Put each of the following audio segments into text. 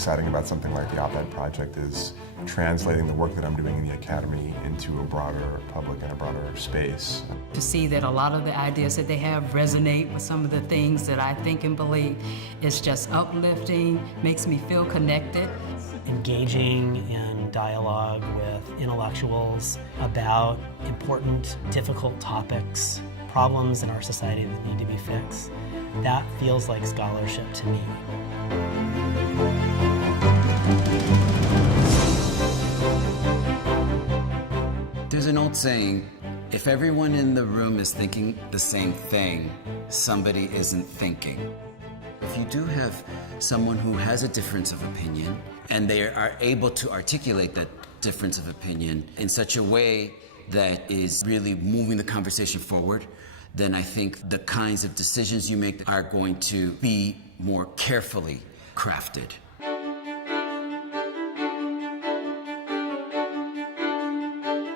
exciting about something like the Op-Ed Project is translating the work that I'm doing in the Academy into a broader public and a broader space. To see that a lot of the ideas that they have resonate with some of the things that I think and believe is just uplifting, makes me feel connected. Engaging in dialogue with intellectuals about important, difficult topics, problems in our society that need to be fixed. That feels like scholarship to me. There's an old saying, if everyone in the room is thinking the same thing, somebody isn't thinking. If you do have someone who has a difference of opinion, and they are able to articulate that difference of opinion in such a way that is really moving the conversation forward, then I think the kinds of decisions you make are going to be more carefully crafted.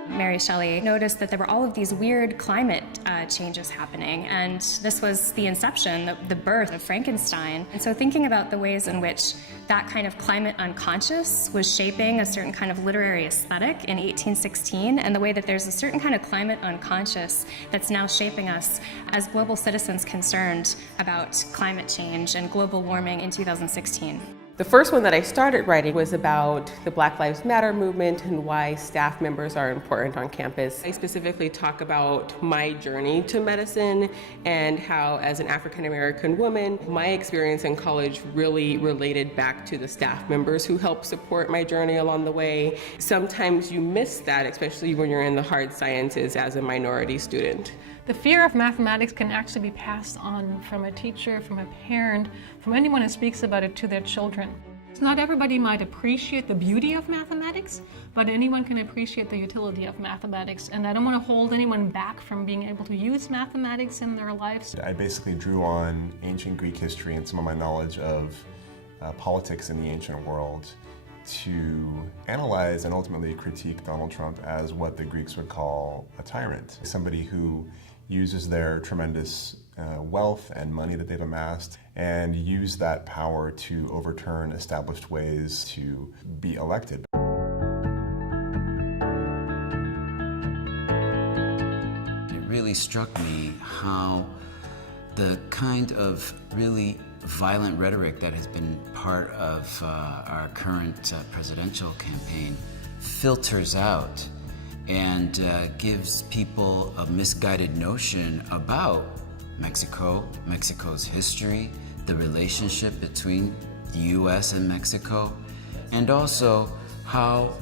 Mary Shelley noticed that there were all of these weird climate changes happening, and this was the inception, the birth of Frankenstein. And so thinking about the ways in which that kind of climate unconscious was shaping a certain kind of literary aesthetic in 1816, and the way that there's a certain kind of climate unconscious that's now shaping us as global citizens concerned about climate change and global warming in 2016. The first one that I started writing was about the Black Lives Matter movement and why staff members are important on campus. I specifically talk about my journey to medicine and how, as an African American woman, my experience in college really related back to the staff members who helped support my journey along the way. Sometimes you miss that, especially when you're in the hard sciences as a minority student. The fear of mathematics can actually be passed on from a teacher, from a parent, from anyone who speaks about it to their children. Not everybody might appreciate the beauty of mathematics, but anyone can appreciate the utility of mathematics. And I don't want to hold anyone back from being able to use mathematics in their lives. I basically drew on ancient Greek history and some of my knowledge of politics in the ancient world to analyze and ultimately critique Donald Trump as what the Greeks would call a tyrant. Somebody who uses their tremendous wealth and money that they've amassed and use that power to overturn established ways to be elected. It really struck me how the kind of really violent rhetoric that has been part of our current presidential campaign filters out and gives people a misguided notion about Mexico, Mexico's history, the relationship between the U.S. and Mexico, and also how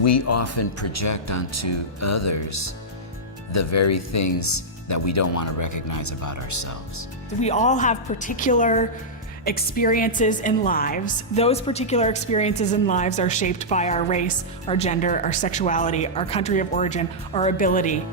we often project onto others the very things that we don't want to recognize about ourselves. We all have particular experiences in lives. Those particular experiences in lives are shaped by our race, our gender, our sexuality, our country of origin, our ability.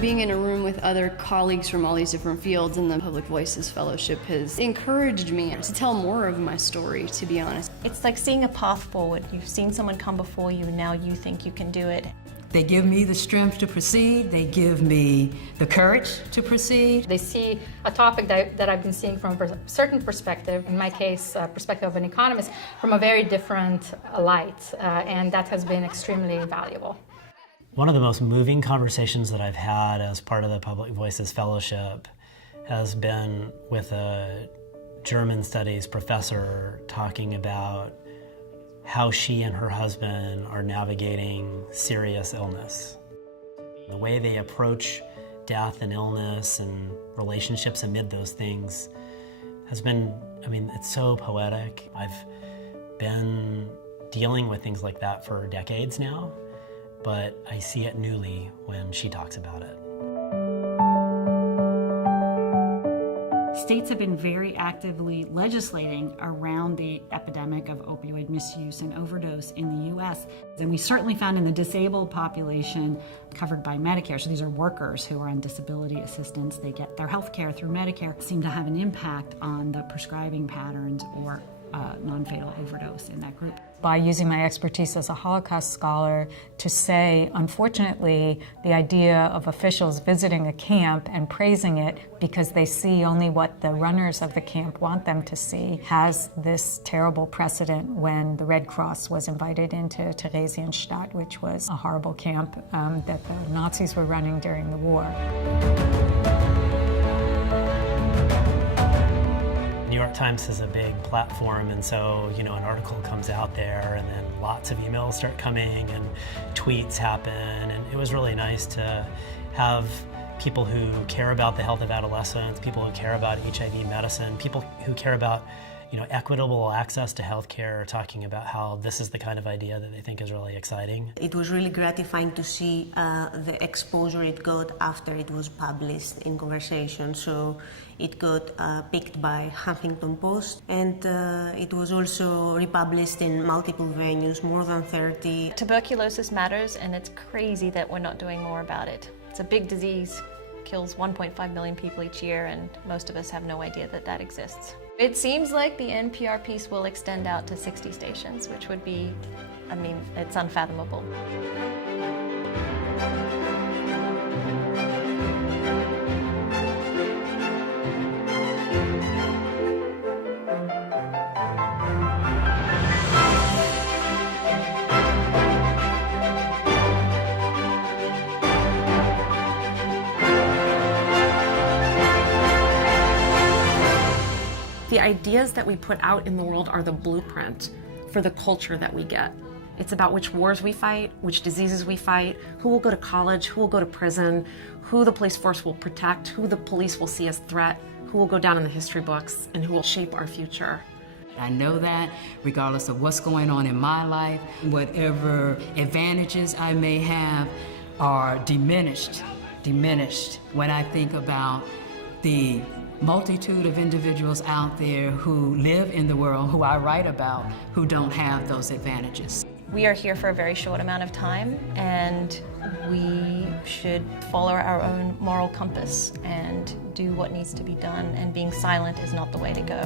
Being in a room with other colleagues from all these different fields in the Public Voices Fellowship has encouraged me to tell more of my story, to be honest. It's like seeing a path forward. You've seen someone come before you, now you think you can do it. They give me the strength to proceed. They give me the courage to proceed. They see a topic that I've been seeing from a certain perspective, in my case, perspective of an economist, from a very different light, and that has been extremely valuable. One of the most moving conversations that I've had as part of the Public Voices Fellowship has been with a German studies professor talking about how she and her husband are navigating serious illness. The way they approach death and illness and relationships amid those things has been, it's so poetic. I've been dealing with things like that for decades now, but I see it newly when she talks about it. States have been very actively legislating around the epidemic of opioid misuse and overdose in the U.S. And we certainly found in the disabled population covered by Medicare, so these are workers who are on disability assistance, they get their health care through Medicare, seem to have an impact on the prescribing patterns or non-fatal overdose in that group. by using my expertise as a Holocaust scholar to say, unfortunately, the idea of officials visiting a camp and praising it because they see only what the runners of the camp want them to see has this terrible precedent when the Red Cross was invited into Theresienstadt, which was a horrible camp that the Nazis were running during the war. New York Times has a big platform, and so, an article comes out there, and then lots of emails start coming, and tweets happen, and it was really nice to have people who care about the health of adolescents, people who care about HIV medicine, people who care about equitable access to healthcare, talking about how this is the kind of idea that they think is really exciting. It was really gratifying to see the exposure it got after it was published in Conversation. So it got picked by Huffington Post, and it was also republished in multiple venues, more than 30. Tuberculosis matters, and it's crazy that we're not doing more about it. It's a big disease, kills 1.5 million people each year, and most of us have no idea that that exists. It seems like the NPR piece will extend out to 60 stations, which would be, it's unfathomable. The ideas that we put out in the world are the blueprint for the culture that we get. It's about which wars we fight, which diseases we fight, who will go to college, who will go to prison, who the police force will protect, who the police will see as threat, who will go down in the history books, and who will shape our future. I know that regardless of what's going on in my life, whatever advantages I may have are diminished when I think about the multitude of individuals out there who live in the world, who I write about, who don't have those advantages. We are here for a very short amount of time, and we should follow our own moral compass and do what needs to be done, and being silent is not the way to go.